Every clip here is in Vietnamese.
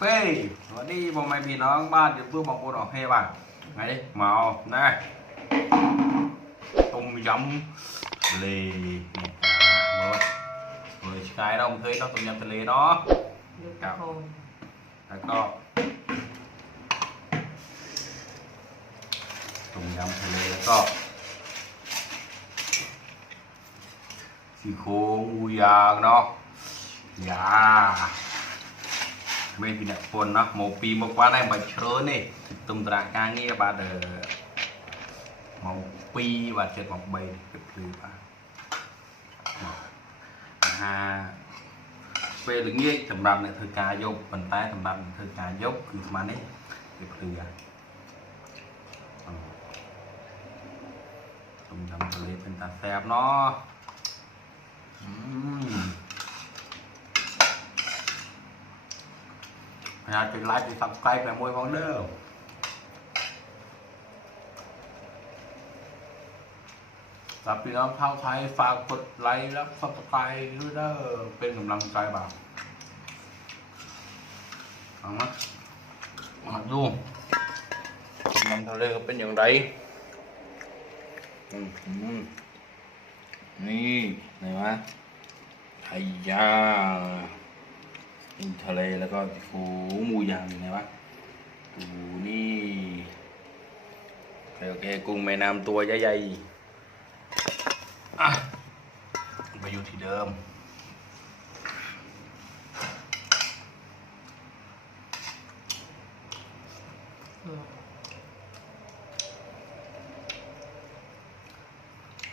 phê nó đi vào mày vì nó ba địa phương bằng cô đỏ hê bà này màu này tôm giấm lì rồi cái đâu thấy nó tôm giấm lì đó đã có tôm giấm lì đã có xì khô mùi nó dạ mấy vị đẹp phồn nó một pi một quán này bạch trơn này tôm trà ca nghe bà đờ một pi và chết một bầy được từ bà về đứng nghe tầm đầm này thời ca dốc bàn tay tầm đầm thời ca dốc cứ mà đấy được từ tôm đầm lấy bên ta xẹp nó nhà chuyện like thì subscribe và môi món nữa gặpพี่น้องชาวไทยฝากกดไลค์และ subscribe ด้วยเด้อเป็นกำลังใจบ่าวเอามาดูน้ำทะเลก็เป็นอย่างไรนี่ไหนวะไอ้ยาทะเลแล้วก็โอ้หมูย่างอยู่ไหนวะโอ้นี่โอเคกุ้งแม่น้ำตัวใหญ่ๆไปอยู่ที่เดิม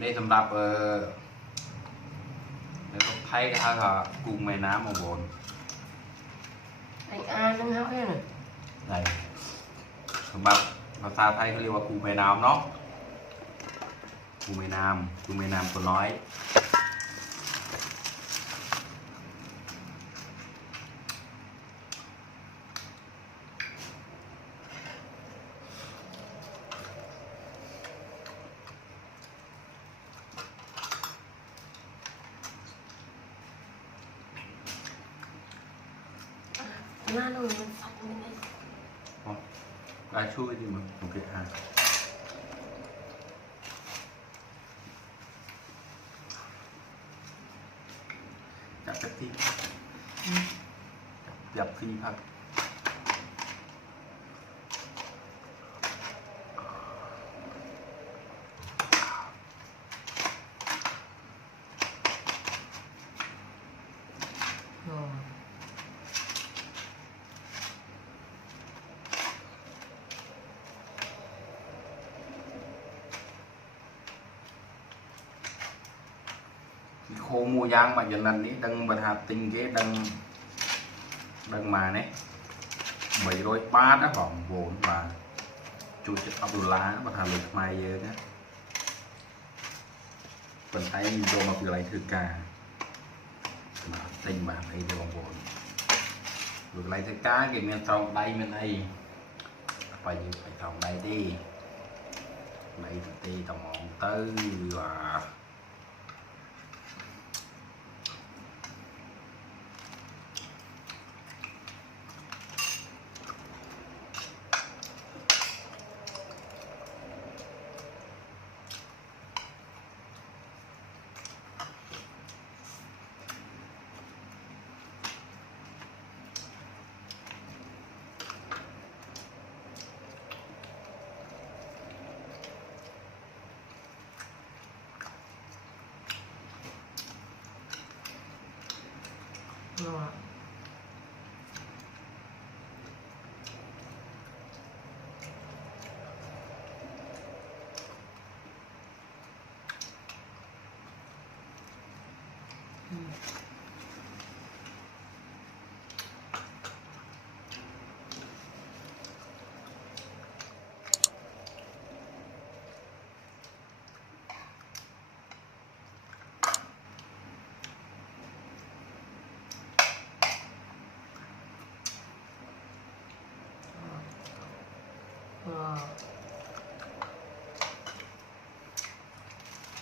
นี่สำหรับแล้วก็ไทยก็คือกุ้งแม่น้ำมาบนนั่งเฮาเองเลยnày สำหรับภาษาไทยเขาเรียกว่ากุ้งแม่น้ำเนาะกุ้งแม่น้ำตัวน้อยหน้าหนูมันฟันยังไงได้ช่วยดีมั้ยโอเคจับที่จับที่พักkhô mua giang mà giờ lầnนี้đăng bật hạt tinh cái đăng mà này 700 bát đó khoảng vốn và chuột Abdullah bật hạt lực mai giờ nhé phần tay vô mà vừa lấy thử cả mà tinh mà thấy vô vốn vừa lấy thử cá cái miền trong đây bên đây phải trong đây đi đây đi tổng ngọn tới và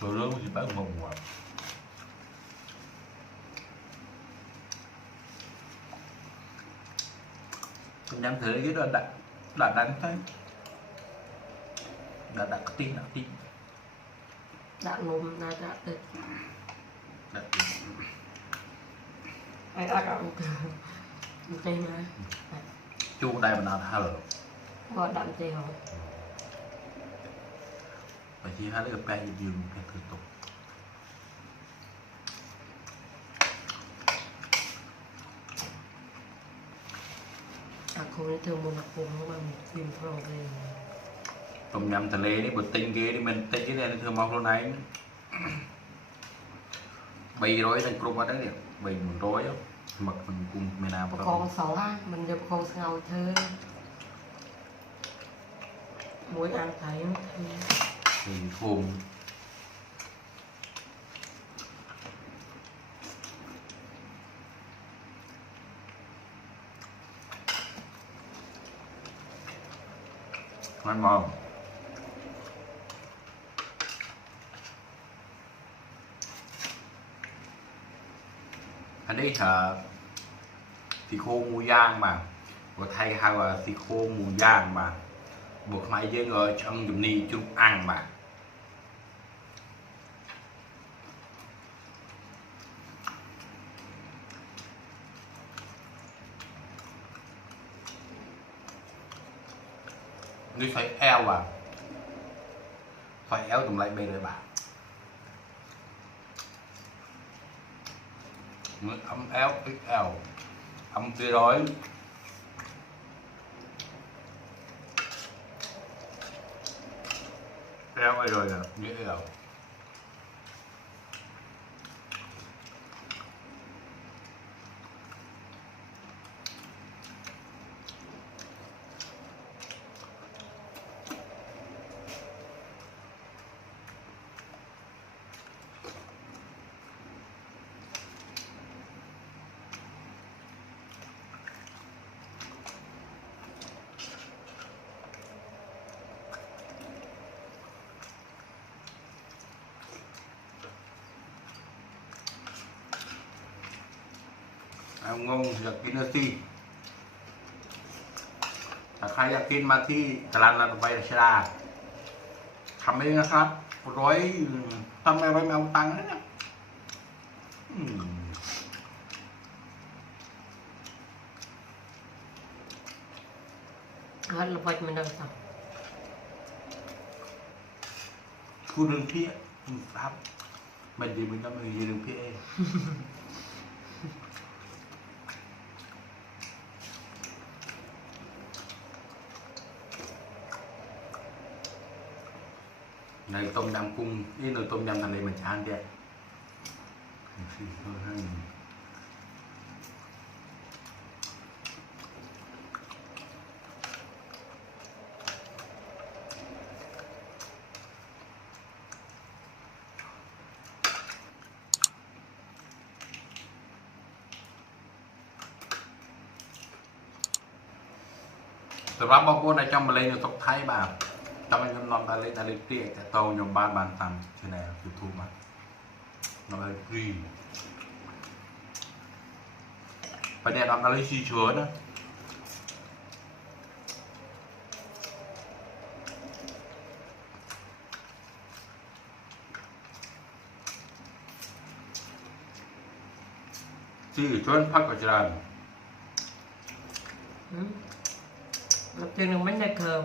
đồ lớn thì bán một quả nhắm thử cái đó đặt đánh thôi đặt tin đã nôm đã được đặt ai đã đậm tên mà chu đây mình đặt hở gọi đậm tên rồi và chỉ hai đứa bay dừng cái thủ tục không thường một mặt cùng mà một phim pro về tôm nhầm thề đi bột tinh ghê đi mình tinh cái này thường mong luôn ấy bay rối thành cục ở đấy đi bay một rối mặc mình cùng mình nào vào con sáu ha mình nhập con sao thơ muối ăn thấy thì khùng ngon ngon anh đi thì khô mù giang mà của thay hay là thì khô mù giang mà buộc máy với người trong dùng ni chung ăn mà như phải eo à phải eo dùng lại bên rồi bạn ấm eo XL ấm tươi rồi eo này rồi nghĩa là ngôngอยากกินสิถ้าใครอยากกินมาที่ตลาดนัดไวรัชดาทำเองนะครับร้อยทำไมไว้ไม่เอาตังค์นะเนี่ยhết là vạch mình đâu sao พูดเรื่องพี่ครับมันดีมันก็ไม่มีเรื่องพี่ในต้มยำกุ้งนี่ในต้มยำทะเลมันช้างแกสำหรับบางคนในจำมาเลยในตกไทยแบบจำเป็นนอนอะไรเตี้ยแต่โตยมบ้านบานตันที่ไหนยูทูบมานอนอะไรกรีนประเดี๋ยวนอนอะไรชีเชื้อนะที่ชวนพักกับจรัน lập trên đường bánh đại cơm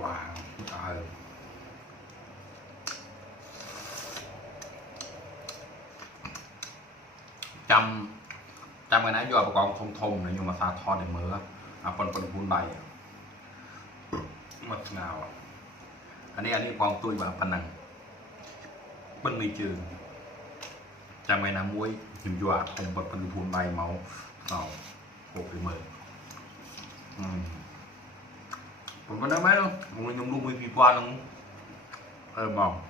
wow trời trăm cái nãy giờ bà con thông thông này nhưng mà xa thon để mỡ phần phun đầy mật nào anh ấy con tôi vào phần năng bên mì trường trăm ngày nào muối nhiều dọa cùng phần phun đầy máu hộp cái mỡ còn có nói mấy đâu người nhung đu mì qua không mỏng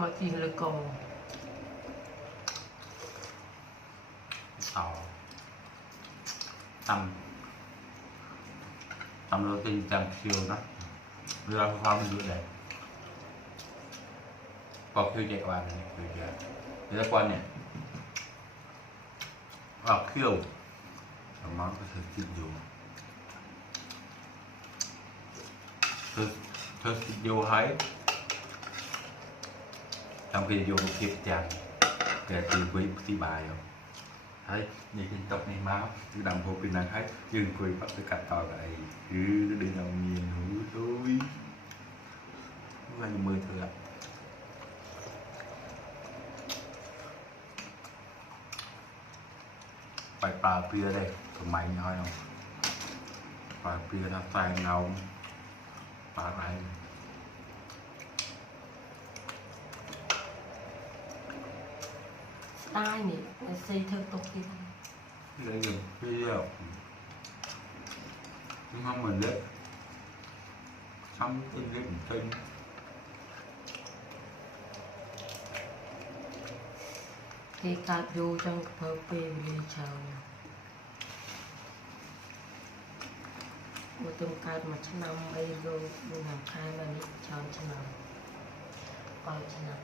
มากินเลยกอง ต่อตำโรตีจำเชียวนะเวลาความมันรู้เลยบอกคือเจ็ดวันนี่คือเจ็ดแล้ววันเนี่ยออกเขี้ยวสมองก็ถือติดอยู่เธอติดอยู่ให้ทำวิดีโอคลิปจังแต่คือวิปฏิบัติthấy như trên tập này máu cứ đầm vô pin năng thấy dừng cười bắt tôi cắt tàu lại cứ đi nào miền núi thôi là mười thừa phải bà pia đây còn mạnh thôi không bà pia nó tay ngầu bà này style này là xây theo tục kia đây dùng video nhưng không mình đấy xong tinh cái mình tinh thì cả vô trong thơ phê đi chờ một tuần cao mà chân năm bây vô vô làm khai mà đi chờ chân năm coi chân năm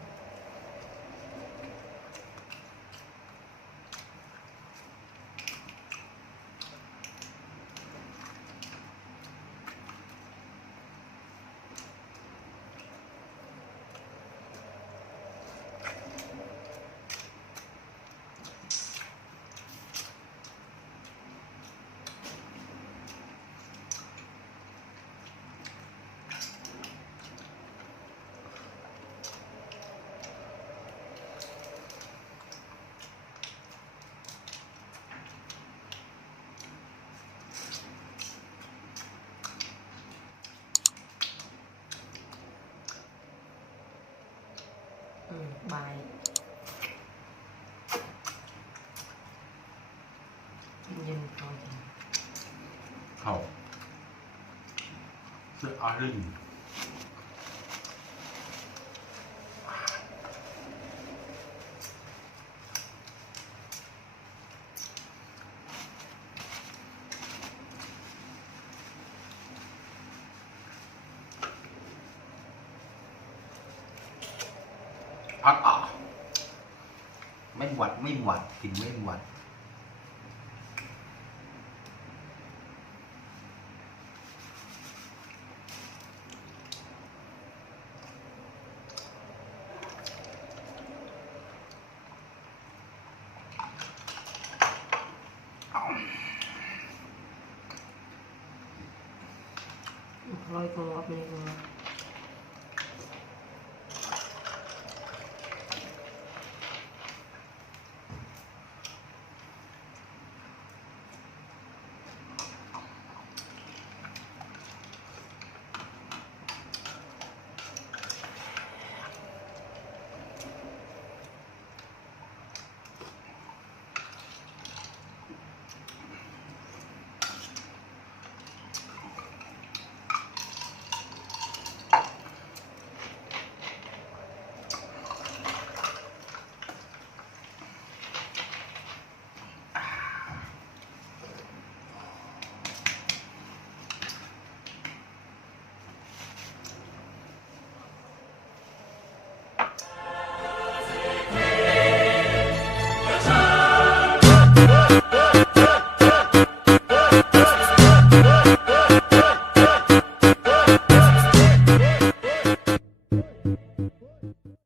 bài nhìn coi hậu sự ở rừngพัดออกไม่หวัดกินไม่หวัดlôi con ngọt này